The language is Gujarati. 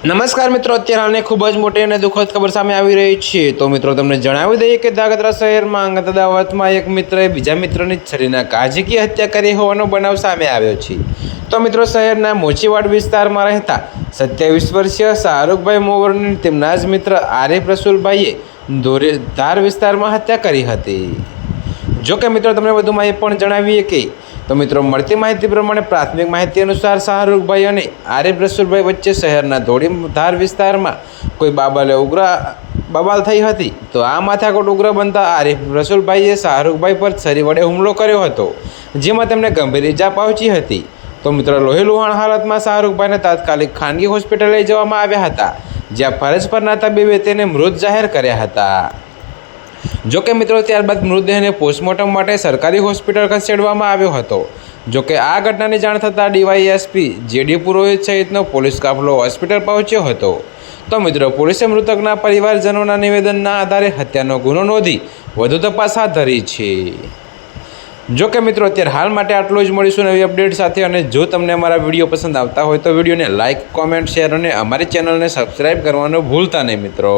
નમસ્કાર મિત્રો, અત્યારે હાલને ખૂબ જ મોટી અને દુઃખદ ખબર સામે આવી રહી છે. તો મિત્રો, તમને જણાવી દઈએ કે ધાગધ્રા શહેરમાં અંગત દાવતમાં એક મિત્રએ બીજા મિત્રની છરીના કાજીકી હત્યા કરી હોવાનો બનાવ સામે આવ્યો છે. તો મિત્રો, શહેરના મોચીવાડ વિસ્તારમાં રહેતા સત્યાવીસ વર્ષીય શાહરૂખભાઈ મોવરની તેમના જ મિત્ર આરિફ રસુલભાઈએ દોરે ધાર વિસ્તારમાં હત્યા કરી હતી. જો કે મિત્રો તમને વધુમાં એ પણ જણાવીએ કે, તો મિત્રો મળતી માહિતી પ્રમાણે પ્રાથમિક માહિતી અનુસાર શાહરૂખભાઈ અને આરિફ રસુલભાઈ વચ્ચે શહેરના ધોળી ધાર વિસ્તારમાં કોઈ બાબલે ઉગ્ર બબાલ થઈ હતી, તો આ માથાકોટ ઉગ્ર બનતા આરિફ રસુલભાઈએ શાહરૂખભાઈ પર છરી વડે હુમલો કર્યો હતો, જેમાં તેમને ગંભીર ઇજા પહોંચી હતી. તો મિત્રો લોહી લુહાણ હાલતમાં શાહરૂખભાઈને તાત્કાલિક ખાનગી હોસ્પિટલ લઈ જવામાં આવ્યા હતા, જ્યાં ફરજ નાતા તબીબે તેને મૃત જાહેર કર્યા હતા. જો કે મિત્રો, ત્યારબાદ મૃતદેહને પોસ્ટમોર્ટમ માટે સરકારી હોસ્પિટલ ખસેડવામાં આવ્યો હતો. જો કે આ ઘટનાની જાણ થતાં ડીવાયએસપી જેડી પુરોહિત સહિતનો પોલીસ કાફલો હોસ્પિટલ પહોંચ્યો હતો. તો મિત્રો, પોલીસે મૃતકના પરિવારજનોના નિવેદનના આધારે હત્યાનો ગુનો નોંધી વધુ તપાસ હાથ ધરી છે. જો કે મિત્રો, અત્યારે હાલ માટે આટલું જ મળીશું નવી અપડેટ સાથે અને જો તમને અમારા વીડિયો પસંદ આવતા હોય તો વિડીયોને લાઇક કોમેન્ટ, શેર અને અમારી ચેનલને સબસ્ક્રાઈબ કરવાનું ભૂલતા નહીં મિત્રો.